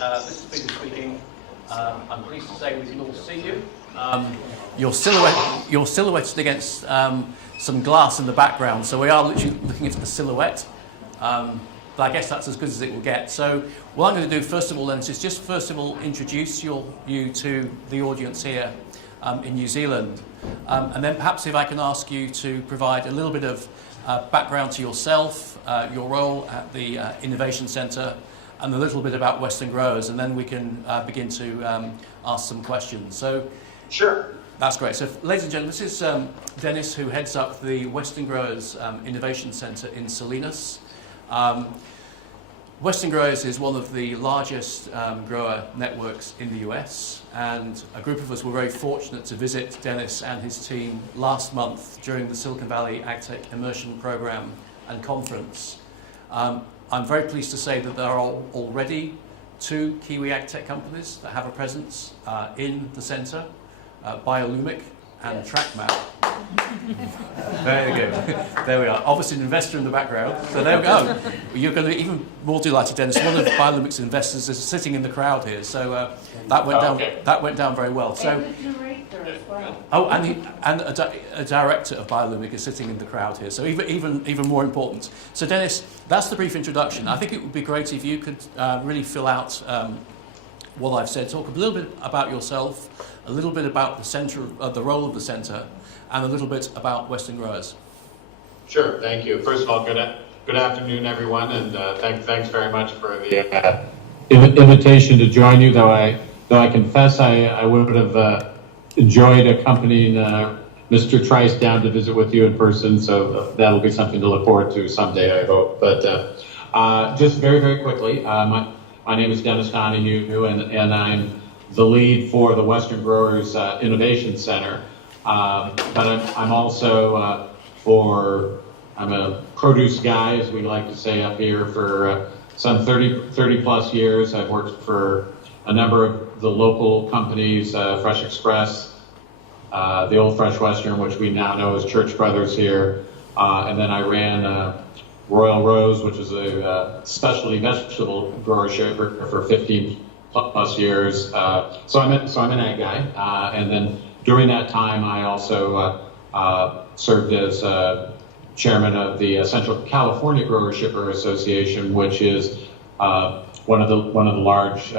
This is Peter speaking. I'm pleased to say we can all see you. You're silhouetted against some glass in the background, so we are literally looking at the silhouette. But I guess that's as good as it will get. So what I'm going to do first of all then is just first of all introduce you to the audience here in New Zealand. And then perhaps if I can ask you to provide a little bit of background to yourself, your role at the Innovation Canter, and a little bit about Western Growers, and then we can begin to ask some questions. So, sure. That's great. So, ladies and gentlemen, this is Dennis, who heads up the Western Growers Innovation Canter in Salinas. Western Growers is one of the largest grower networks in the US, and a group of us were very fortunate to visit Dennis and his team last month during the Silicon Valley AgTech Immersion Program and Conference. I'm very pleased to say that there are already 2 Kiwi AgTech companies that have a presence in the centre, Biolumic and TrackMap. Very good. There we are. Obviously an investor in the background. So there we go. You're going to be even more delighted, Dennis. One of Biolumic's investors is sitting in the crowd here. So that went down. Okay. That went down very well. So. Oh, and a director of Biolumic is sitting in the crowd here, so even more important. So Dennis, that's the brief introduction. I think it would be great if you could really fill out what I've said. Talk a little bit about yourself, a little bit about the centre, the role of the centre, and a little bit about Western Growers. Sure, thank you. First of all, good afternoon, everyone, and thanks very much for the invitation to join you. Though I confess I would have enjoyed accompanying Mr. Trice down to visit with you in person, so that'll be something to look forward to someday, I hope. But just very, very quickly, my name is Dennis Donohue, and I'm the lead for the Western Growers Innovation Center. But I'm also I'm a produce guy, as we like to say up here, for some 30 plus years. I've worked for a number of the local companies, Fresh Express, the old Fresh Western, which we now know as Church Brothers here, and then I ran Royal Rose, which is a specialty vegetable grower shipper for 15 plus years. So I'm an ag guy, and then during that time I also served as chairman of the Central California Grower Shipper Association, which is one of the large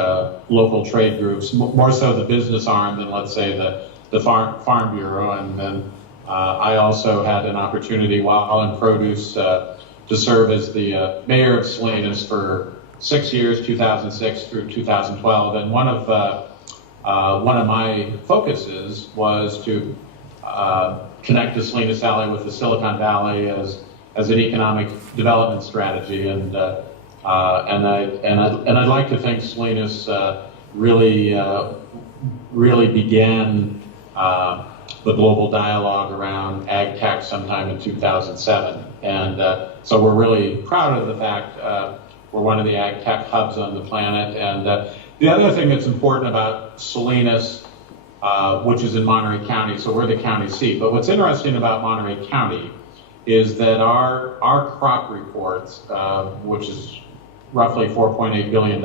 local trade groups, more so the business arm than, let's say, the farm bureau. And then I also had an opportunity while in produce to serve as the mayor of Salinas for 6 years, 2006 through 2012. And one of my focuses was to connect the Salinas Valley with the Silicon Valley as an economic development strategy. And I'd like to think Salinas really began the global dialogue around ag tech sometime in 2007. And so we're really proud of the fact we're one of the ag tech hubs on the planet. And the other thing that's important about Salinas, which is in Monterey County, so we're the county seat. But what's interesting about Monterey County is that our crop reports, which is roughly $4.8 billion,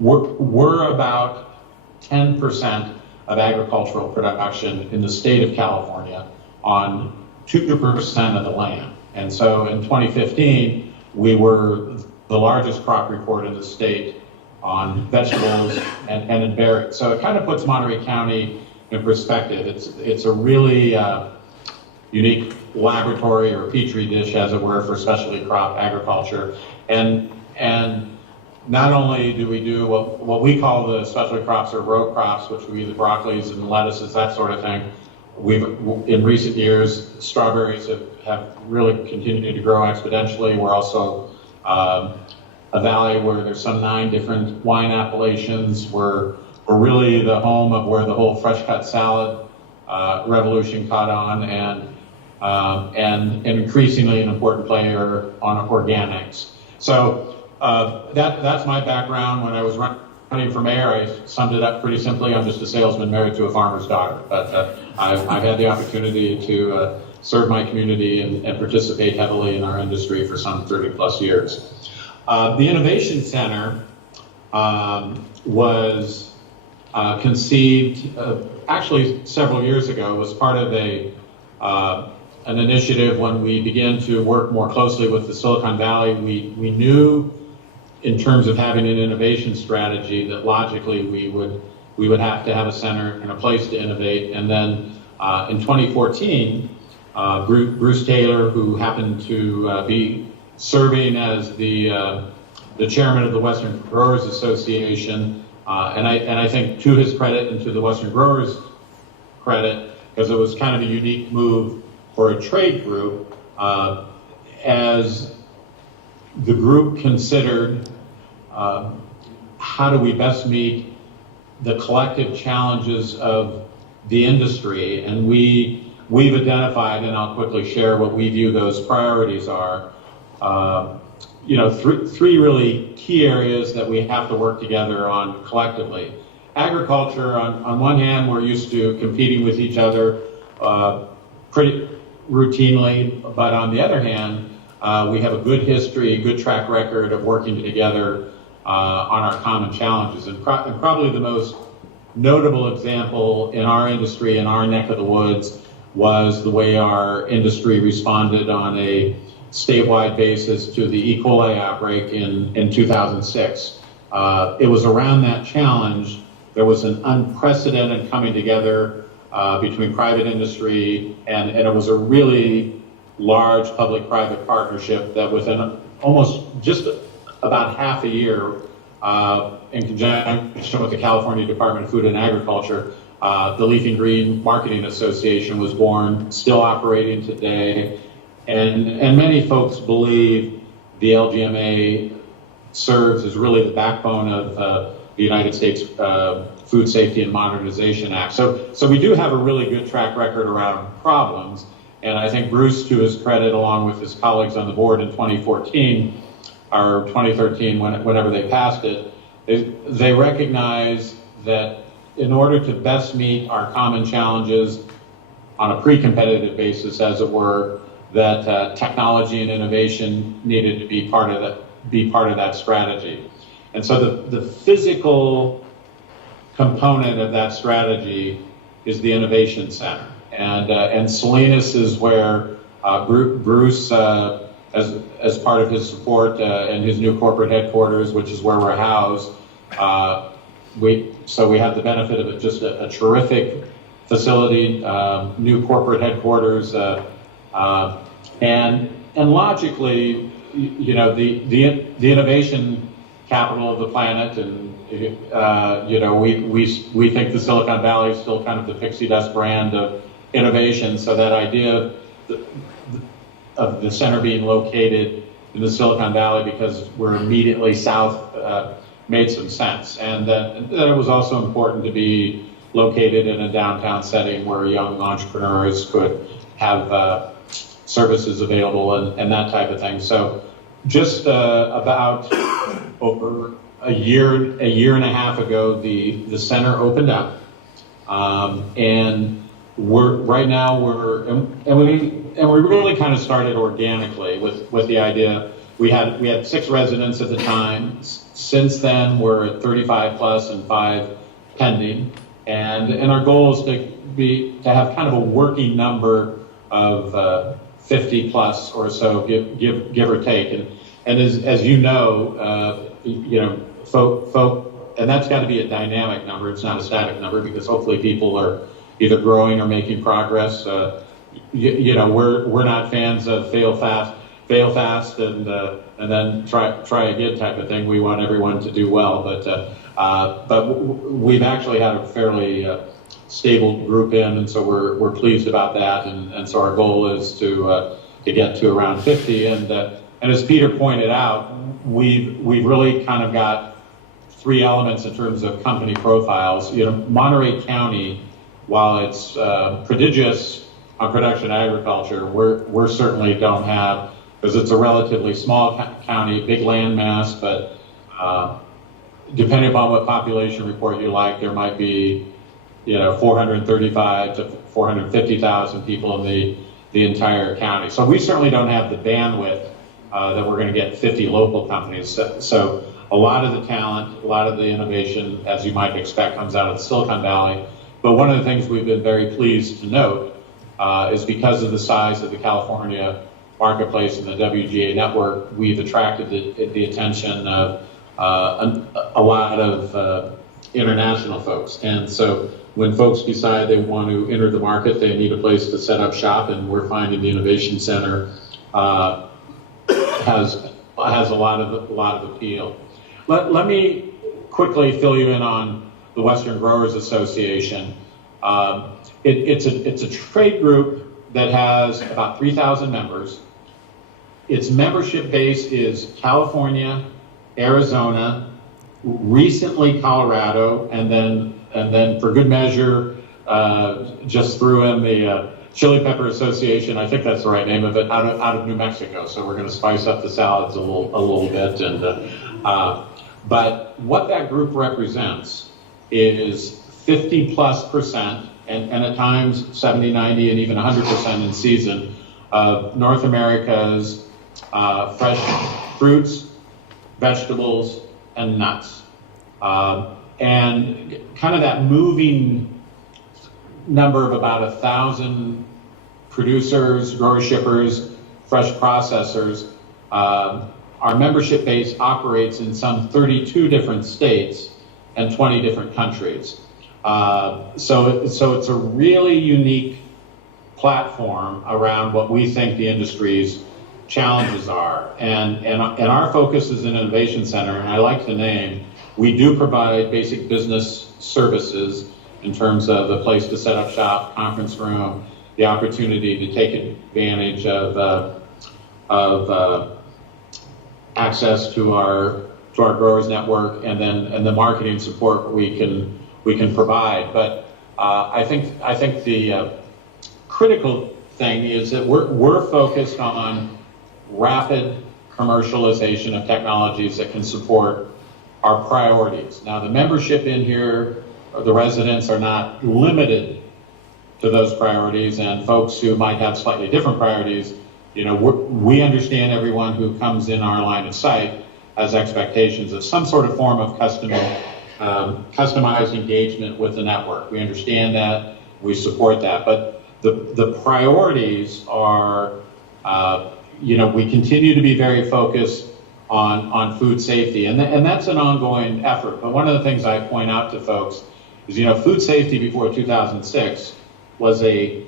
we're about 10% of agricultural production in the state of California on 2% of the land. And so in 2015, we were the largest crop report in the state on vegetables and in berries. So it kind of puts Monterey County in perspective. It's a really unique laboratory or petri dish, as it were, for specialty crop agriculture. And not only do we do what we call the specialty crops or row crops, which would be the broccolis and lettuces, that sort of thing. In recent years, strawberries have really continued to grow exponentially. We're also a valley where there's some 9 different wine appellations. We're really the home of where the whole fresh cut salad revolution caught on, and increasingly an important player on organics. So that's my background. When I was running for mayor, I summed it up pretty simply. I'm just a salesman married to a farmer's daughter. But I've had the opportunity to serve my community and participate heavily in our industry for some 30 plus years. The Innovation Center was conceived actually several years ago. It was part of an initiative when we began to work more closely with the Silicon Valley. We knew in terms of having an innovation strategy that logically we would have to have a center and a place to innovate. And then in 2014, Bruce Taylor, who happened to be serving as the chairman of the Western Growers Association, and I think to his credit and to the Western Growers' credit, because it was kind of a unique move for a trade group, as the group considered how do we best meet the collective challenges of the industry, and we've identified, and I'll quickly share what we view those priorities are. Three really key areas that we have to work together on collectively. Agriculture, on one hand, we're used to competing with each other pretty routinely, but on the other hand, we have a good history, a good track record of working together on our common challenges. And probably the most notable example in our industry, in our neck of the woods, was the way our industry responded on a statewide basis to the E. coli outbreak in 2006. It was around that challenge, there was an unprecedented coming together between private industry, and it was a really large public-private partnership that within almost just about half a year, in conjunction with the California Department of Food and Agriculture, the Leafing Green Marketing Association was born, still operating today. And many folks believe the LGMA serves as really the backbone of the United States Food Safety and Modernization Act. So we do have a really good track record around problems. And I think Bruce, to his credit, along with his colleagues on the board in 2014 or 2013, whenever they passed it, they recognize that in order to best meet our common challenges on a pre-competitive basis, as it were, that technology and innovation needed to be part of that strategy. And so the physical component of that strategy is the Innovation Center. And Salinas is where Bruce, as part of his support and his new corporate headquarters, which is where we're housed, we have the benefit of just a terrific facility, new corporate headquarters, and logically, the innovation capital of the planet, and we think the Silicon Valley is still kind of the pixie dust brand of innovation. So that idea of the center being located in the Silicon Valley because we're immediately south made some sense, and that it was also important to be located in a downtown setting where young entrepreneurs could have services available and that type of thing. So just about over a year and a half ago, the center opened up, and we really kind of started organically with the idea. We had 6 residents at the time. Since then, we're at 35 plus and 5 pending, and our goal is to have kind of a working number of 50 plus or so, give or take. And as you know, folk, and that's got to be a dynamic number. It's not a static number, because hopefully people are either growing or making progress. We're not fans of fail fast, and then try again type of thing. We want everyone to do well, but we've actually had a fairly stable group in, and so we're pleased about that. And so our goal is to get to around 50. And as Peter pointed out, we've really kind of got 3 elements in terms of company profiles. Monterey County, while it's prodigious on production agriculture, we're certainly don't have, because it's a relatively small county, big land mass, but depending upon what population report you like, there might be 435 to 450,000 people in the entire county. So we certainly don't have the bandwidth that we're going to get 50 local companies. So A lot of the talent, a lot of the innovation, as you might expect, comes out of the Silicon Valley. But one of the things we've been very pleased to note is because of the size of the California marketplace and the WGA network, we've attracted the attention of a lot of international folks. And so when folks decide they want to enter the market, they need a place to set up shop, and we're finding the Innovation Center has a lot of appeal. Let me quickly fill you in on the Western Growers Association. It's a trade group that has about 3,000 members. Its membership base is California, Arizona, recently Colorado, and then for good measure, just threw in the Chili Pepper Association. I think that's the right name of it, out of New Mexico. So we're going to spice up the salads a little bit. And but what that group represents is 50+%, and at times 70, 90, and even 100% in season of North America's fresh fruits, vegetables, and nuts. And kind of that moving number of about 1,000 producers, grower shippers, fresh processors. Our membership base operates in some 32 different states and 20 different countries. So it's a really unique platform around what we think the industry's challenges are. And our focus is an innovation center, and I like the name. We do provide basic business services in terms of a place to set up shop, conference room, the opportunity to take advantage of access to our growers network, and the marketing support we can provide. But I think the critical thing is that we're focused on rapid commercialization of technologies that can support our priorities. Now, the membership in here, or the residents, are not limited to those priorities, and folks who might have slightly different priorities, we understand everyone who comes in our line of sight has expectations of some sort of form of customized engagement with the network. We understand that, we support that, but the priorities are, we continue to be very focused on food safety, and that's an ongoing effort. But one of the things I point out to folks is, food safety before 2006 was a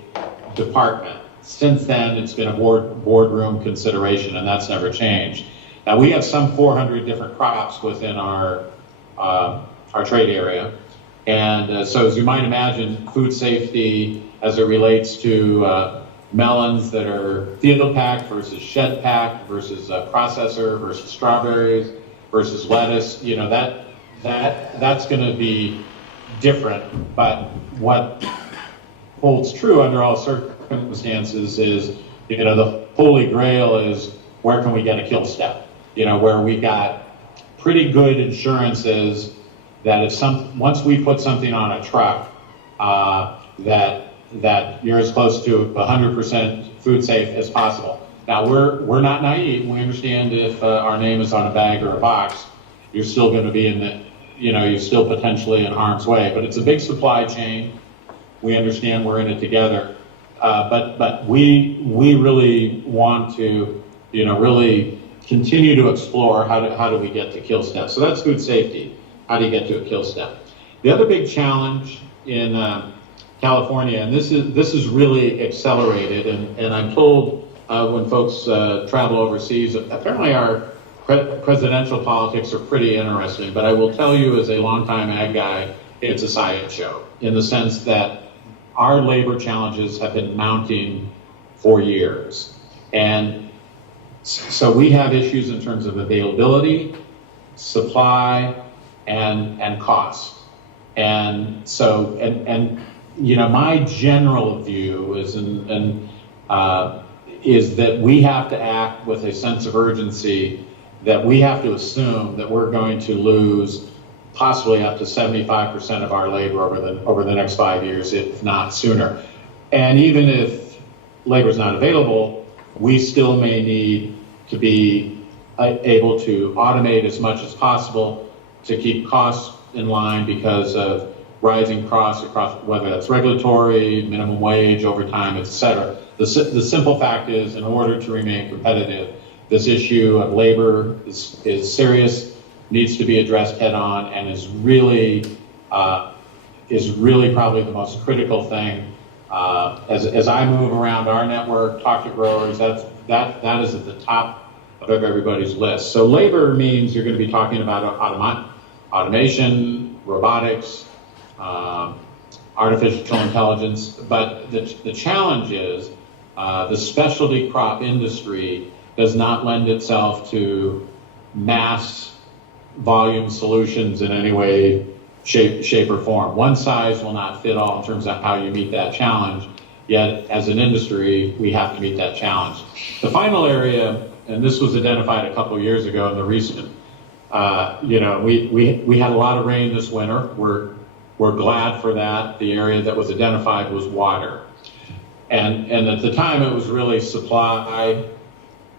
department. Since then, it's been a boardroom consideration, and that's never changed. Now, we have some 400 different crops within our trade area, and so as you might imagine, food safety as it relates to melons that are field packed versus shed packed versus processor versus strawberries versus lettuce, that's going to be different. But what holds true under all circumstances is, the holy grail is, where can we get a kill step? Where we got pretty good insurances that once we put something on a truck, that you're as close to 100% food safe as possible. Now, we're not naive. We understand if our name is on a bag or a box, you're still going to be you're still potentially in harm's way. But it's a big supply chain. We understand we're in it together. But we really want to, really continue to explore how do we get to kill step. So that's food safety. How do you get to a kill step? The other big challenge in California, and this is really accelerated, and I'm told when folks travel overseas, apparently our presidential politics are pretty interesting, but I will tell you, as a longtime ag guy, it's a sideshow in the sense that our labor challenges have been mounting for years. And so we have issues in terms of availability, supply, and cost. And so, my general view is, is that we have to act with a sense of urgency, that we have to assume that we're going to lose possibly up to 75% of our labor over the next 5 years, if not sooner. And even if labor is not available, we still may need to be able to automate as much as possible to keep costs in line because of rising costs across, whether that's regulatory, minimum wage, overtime, et cetera. The simple fact is, in order to remain competitive, this issue of labor is serious, needs to be addressed head on, and is really probably the most critical thing. As I move around our network, talk to growers, that is at the top of everybody's list. So labor means you're going to be talking about automation, robotics, artificial intelligence, but the challenge is the specialty crop industry does not lend itself to mass volume solutions in any way, shape or form. One size will not fit all in terms of how you meet that challenge, yet as an industry, we have to meet that challenge. The final area, and this was identified a couple of years ago in the recent, we had a lot of rain this winter. We're glad for that. The area that was identified was water. And at the time, it was really supply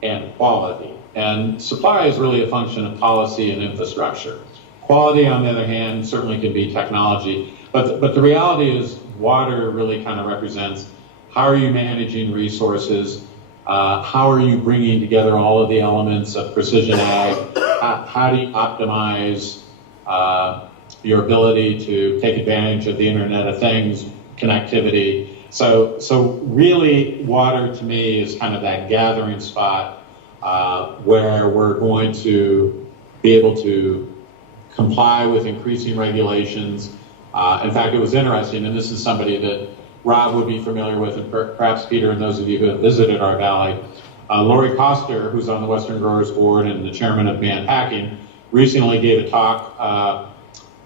and quality. And supply is really a function of policy and infrastructure. Quality, on the other hand, certainly can be technology. But the reality is water really kind of represents how are you managing resources, how are you bringing together all of the elements of precision ag, how do you optimize your ability to take advantage of the Internet of Things, connectivity. So really water to me is kind of that gathering spot where we're going to be able to comply with increasing regulations. In fact, it was interesting, and this is somebody that Rob would be familiar with, and perhaps Peter and those of you who have visited our valley. Lori Koster, who's on the Western Growers Board and the chairman of Man Packing, recently gave a talk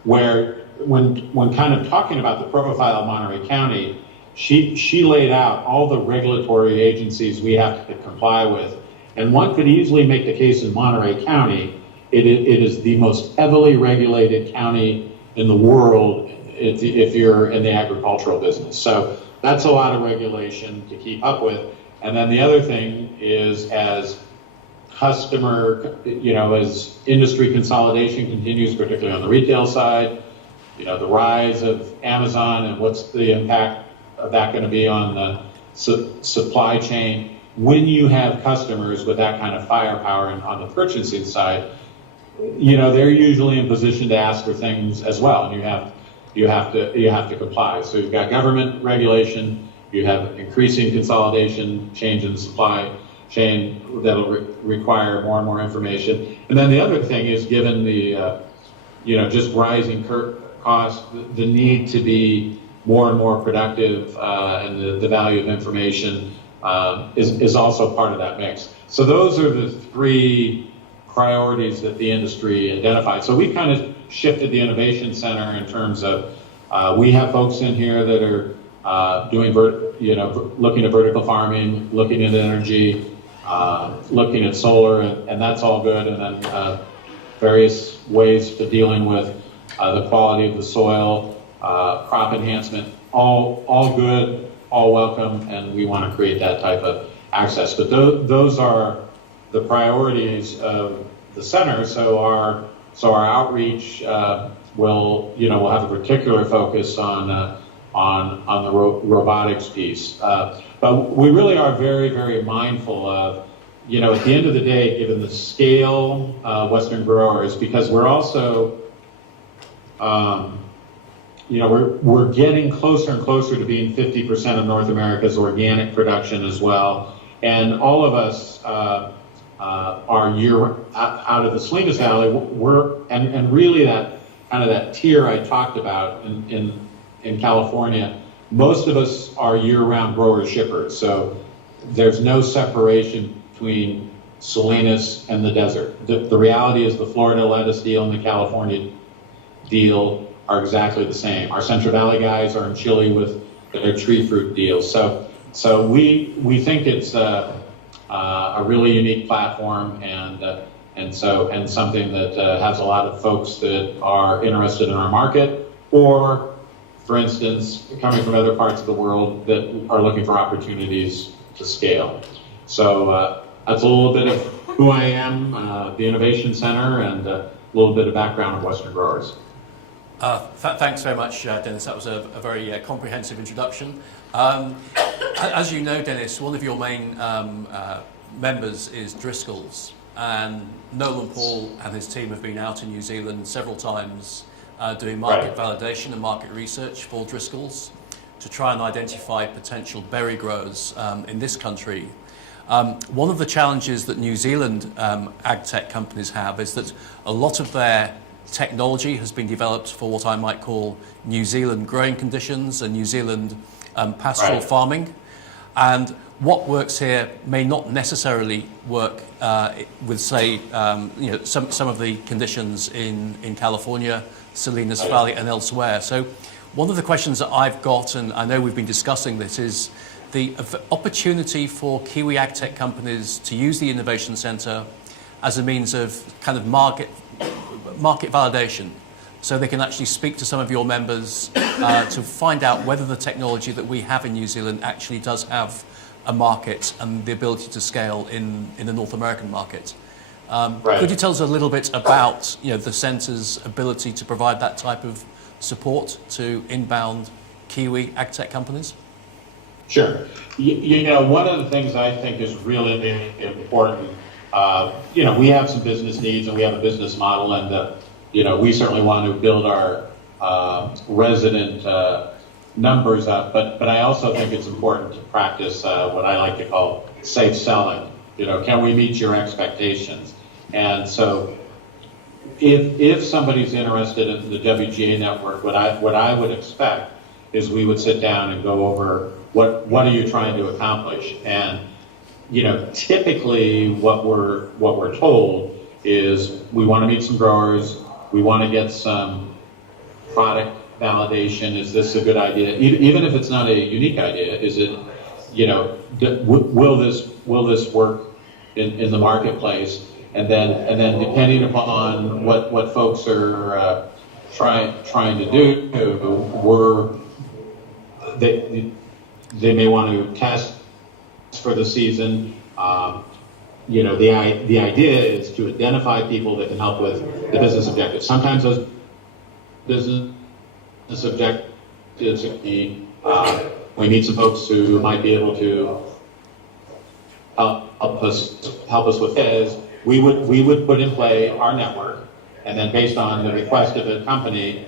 where when kind of talking about the profile of Monterey County, she laid out all the regulatory agencies we have to comply with. And one could easily make the case in Monterey County, it is the most heavily regulated county in the world if you're in the agricultural business. So that's a lot of regulation to keep up with. And then the other thing is as as industry consolidation continues, particularly on the retail side, the rise of Amazon and what's the impact of that going to be on the supply chain. When you have customers with that kind of firepower and on the purchasing side, they're usually in position to ask for things as well, and you have to comply. So you've got government regulation, you have increasing consolidation, change in the supply chain that'll require more and more information. And then the other thing is, given the just rising costs, the need to be more and more productive, and the value of information is also part of that mix. So those are the three priorities that the industry identified. So we kind of shifted the Innovation Center in terms of we have folks in here that are doing looking at vertical farming, looking at energy, looking at solar, and that's all good. And then various ways for dealing with the quality of the soil, crop enhancement, all good, all welcome, and we want to create that type of access. But those are the priorities of the center. So our outreach will have a particular focus on the robotics piece. But we really are very, very mindful of, at the end of the day, given the scale of Western growers, because we're also we're getting closer and closer to being 50% of North America's organic production as well. And all of us are out of the Salinas Valley. And really that kind of that tier I talked about in California, most of us are year-round growers shippers. So there's no separation between Salinas and the desert. The reality is the Florida lettuce deal and the California deal are exactly the same. Our Central Valley guys are in Chile with their tree fruit deals. So we think it's a really unique platform and something that has a lot of folks that are interested in our market, or, for instance, coming from other parts of the world that are looking for opportunities to scale. So that's a little bit of who I am, the Innovation Center, and a little bit of background of Western Growers. Thanks very much, Dennis. That was a very comprehensive introduction. As you know, Dennis, one of your main members is Driscoll's, and Nolan Paul and his team have been out in New Zealand several times doing market validation and market research for Driscoll's to try and identify potential berry growers in this country. One of the challenges that New Zealand AgTech companies have is that a lot of their technology has been developed for what I might call New Zealand growing conditions and New Zealand pastoral farming. And what works here may not necessarily work with, say, some of the conditions in California, Salinas Valley and elsewhere. So one of the questions that I've got, and I know we've been discussing this, is the opportunity for Kiwi AgTech companies to use the Innovation Centre as a means of kind of market validation, so they can actually speak to some of your members to find out whether the technology that we have in New Zealand actually does have a market and the ability to scale in the North American market. Could you tell us a little bit about the Centre's ability to provide that type of support to inbound Kiwi AgTech companies? Sure. One of the things I think is really important, we have some business needs and we have a business model, and we certainly want to build our resident numbers up, but I also think it's important to practice what I like to call safe selling. Can we meet your expectations? And so if somebody's interested in the WGA network, what I would expect is we would sit down and go over what are you trying to accomplish. And typically what we're told is we want to meet some growers, we want to get some product validation. Is this a good idea? Even if it's not a unique idea, is it, will this work in the marketplace? And then depending upon what folks are trying to do, they may want to test for the season. The idea is to identify people that can help with the business objectives. Sometimes those business objectives we meet some folks who might be able to help us with this. We would put in play our network, and then based on the request of a company,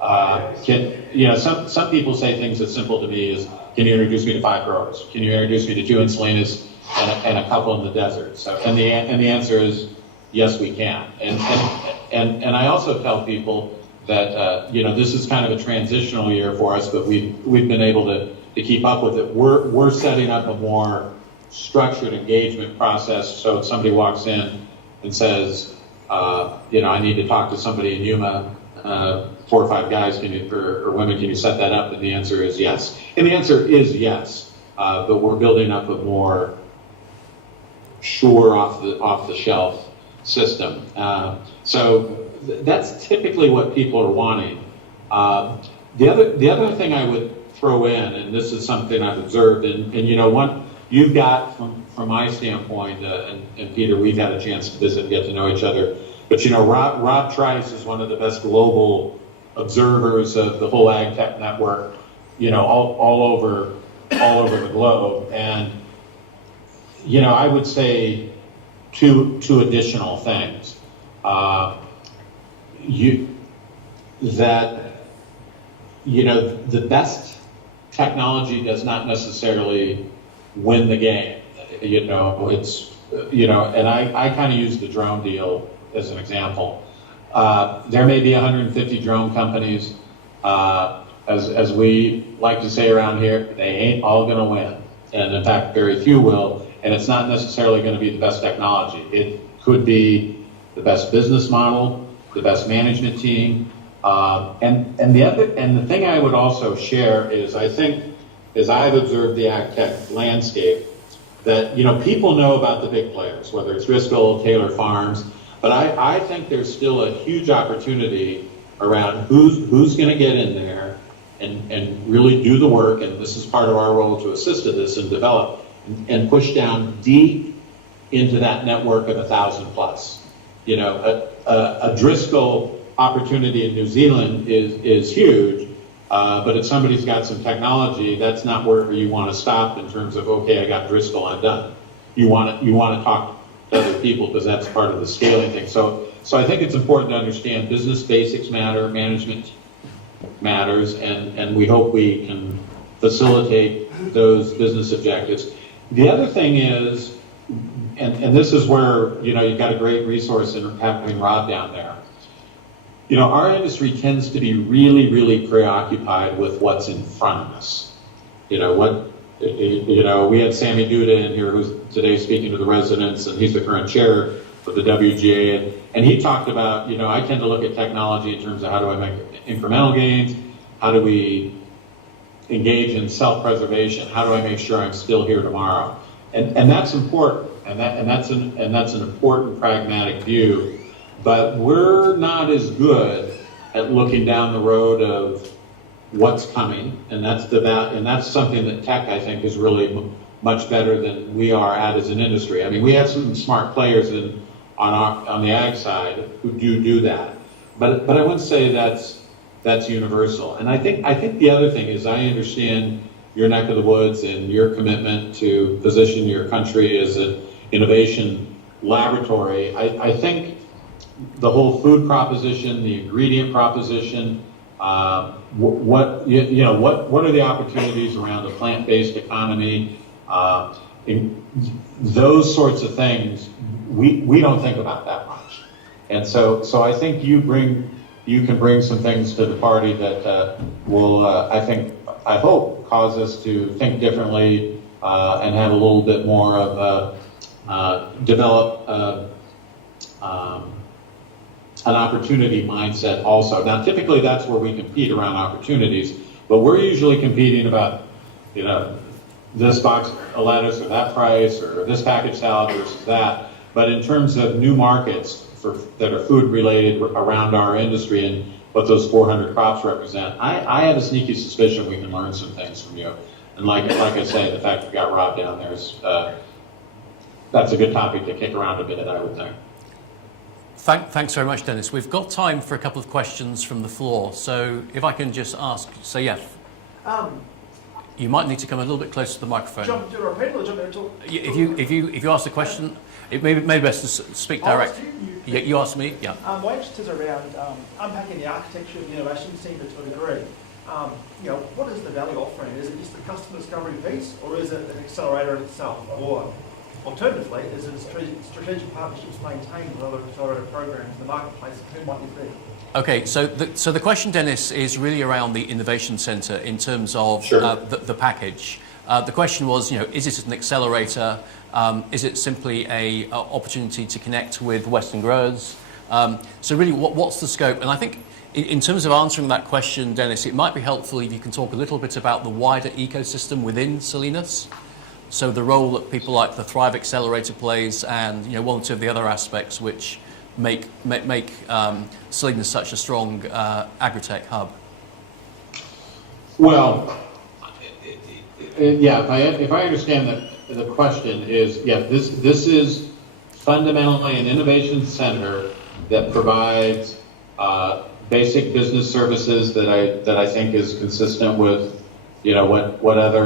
some people say things as simple to me as, can you introduce me to 5 growers? Can you introduce me to 2 in Salinas and a couple in the desert? So, and the answer is yes, we can. And I also tell people that this is kind of a transitional year for us, but we've been able to keep up with it. We're setting up a more structured engagement process. So if somebody walks in and says, I need to talk to somebody in Yuma, 4 or 5 guys, or women, can you set that up? And the answer is yes. And the answer is yes, but we're building up a more sure off the shelf system. So that's typically what people are wanting. The other thing I would throw in, and this is something I've observed, and you've got from my standpoint, and Peter, we've had a chance to visit and get to know each other. But Rob Trice is one of the best global observers of the whole AgTech network, all over the globe. And I would say two additional things. The best technology does not necessarily win the game. And I kind of use the drone deal as an example. There may be 150 drone companies. As we like to say around here, they ain't all going to win. And in fact, very few will. And it's not necessarily going to be the best technology. It could be the best business model, the best management team. And the thing I would also share is, I think, as I've observed the AgTech landscape, that people know about the big players, whether it's Driscoll, Taylor Farms, but I think there's still a huge opportunity around who's going to get in there and really do the work, and this is part of our role to assist in this and develop and push down deep into that network of 1,000 plus. You know, a Driscoll opportunity in New Zealand is huge, but if somebody's got some technology, that's not where you want to stop in terms of, okay, I got Driscoll, I'm done. You want to talk to other people because that's part of the scaling thing. So I think it's important to understand business basics matter, management matters, and we hope we can facilitate those business objectives. The other thing is, and this is where, you know, you've got a great resource in having Rob down there. You know, our industry tends to be really, really preoccupied with what's in front of us. You know, we had Sammy Duda in here, who's today speaking to the residents, and he's the current chair of the WGA, and he talked about, you know, I tend to look at technology in terms of how do I make incremental gains, how do we engage in self-preservation, how do I make sure I'm still here tomorrow, and that's important, and that's an important pragmatic view, but we're not as good at looking down the road of what's coming, and that's something that tech, I think, is really much better than we are at as an industry. I mean, we have some smart players on the ag side who do that, but I wouldn't say that's universal. And I think the other thing is, I understand your neck of the woods and your commitment to position your country as an innovation laboratory. I think the whole food proposition, the ingredient proposition, what are the opportunities around a plant-based economy? In those sorts of things, we don't think about that much, and so I think you can bring some things to the party that will, I hope, cause us to think differently and have a little bit more of develop an opportunity mindset also. Now, typically that's where we compete around opportunities, but we're usually competing about, you know, this box of lettuce or that price or this packaged salad versus that. But in terms of new markets that are food related around our industry and what those 400 crops represent, I have a sneaky suspicion we can learn some things from you. And like I say, the fact you've got Rob down there is, that's a good topic to kick around a bit, I would think. Thanks very much, Dennis. We've got time for a couple of questions from the floor. So if I can just ask, so yeah, you might need to come a little bit closer to the microphone. Jump to repeat or jump into If you ask the question, it may be best to speak direct. You asked me, yeah. My interest is around unpacking the architecture of the innovation centre to a degree. You know, what is the value offering? Is it just the customer discovery piece, or is it an accelerator in itself? Or alternatively, is it strategic partnerships maintained with other accelerator programs in the marketplace? Who might you be? Okay, so the question, Dennis, is really around the innovation centre in terms of the package. The question was, you know, is it an accelerator? Is it simply a opportunity to connect with Western growers? So really, what's the scope? And I think in terms of answering that question, Dennis, it might be helpful if you can talk a little bit about the wider ecosystem within Salinas. So the role that people like the Thrive Accelerator plays, and, you know, one or two of the other aspects which make Salinas such a strong agri-tech hub. Well, yeah, if I understand the question is, yeah, this is fundamentally an innovation center that provides basic business services that I think is consistent with, you know, what other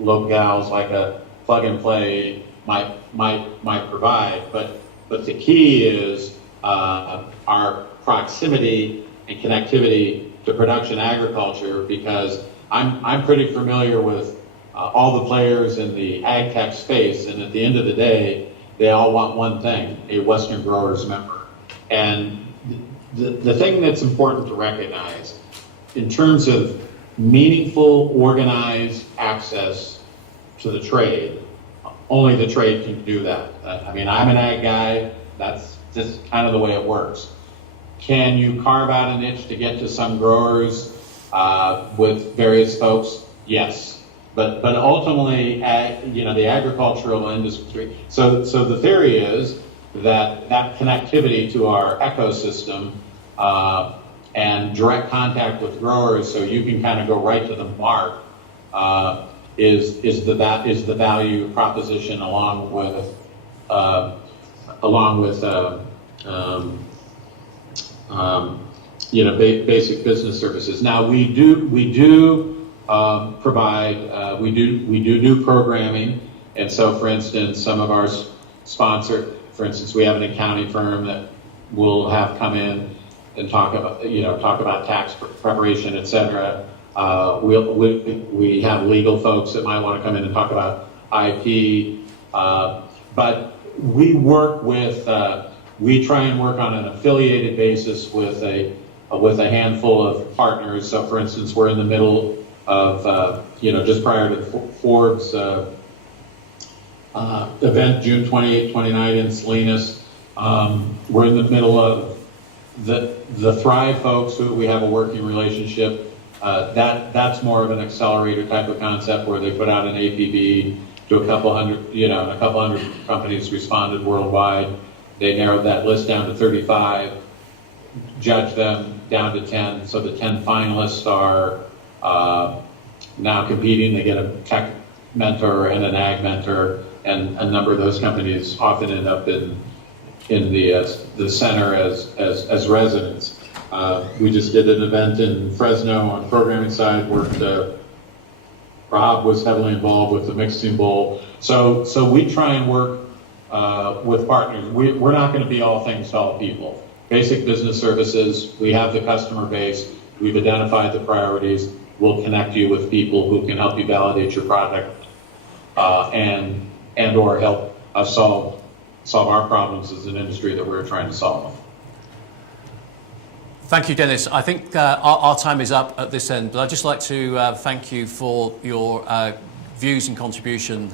locales like a plug and play might provide, but the key is our proximity and connectivity to production agriculture, because I'm pretty familiar with all the players in the ag tech space, and at the end of the day, they all want one thing: a Western Growers member. And the thing that's important to recognize in terms of meaningful, organized access to the trade, only the trade can do that. I mean, I'm an ag guy. That's just kind of the way it works. Can you carve out a niche to get to some growers with various folks? Yes. But ultimately, you know, the agricultural industry. So the theory is that connectivity to our ecosystem and direct contact with growers, so you can kind of go right to the mark, is the value proposition, along with along with basic business services. Now we do provide we do programming, and so for instance, some of our sponsor, for instance, we have an accounting firm that will have come in and talk about tax preparation, etc. We have legal folks that might want to come in and talk about IP, but we work with we try and work on an affiliated basis with a handful of partners. So, for instance, we're in the middle of just prior to Forbes event, June 28, 29 in Salinas. We're in the middle of the Thrive folks who we have a working relationship. That's more of an accelerator type of concept where they put out an APB to a couple hundred, and a couple hundred companies responded worldwide. They narrowed that list down to 35, judged them down to 10. So the 10 finalists are now competing. They get a tech mentor and an ag mentor, and a number of those companies often end up in the center as residents. We just did an event in Fresno on the programming side. Rob was heavily involved with the mixing bowl. So we try and work with partners. We're not going to be all things to all people. Basic business services, we have the customer base. We've identified the priorities. We'll connect you with people who can help you validate your product and or help us solve our problems as an industry that we're trying to solve. Thank you, Dennis. I think our time is up at this end, but I'd just like to thank you for your views and contribution.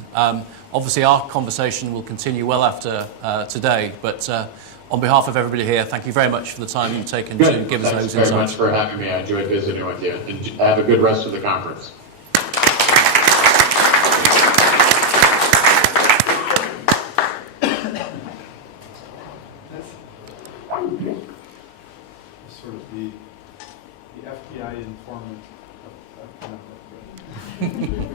Obviously, our conversation will continue well after today, but on behalf of everybody here, thank you very much for the time you've taken to give us those insights. Thanks very much for having me. I enjoyed visiting with you. And have a good rest of the conference. Sort of the FBI informant of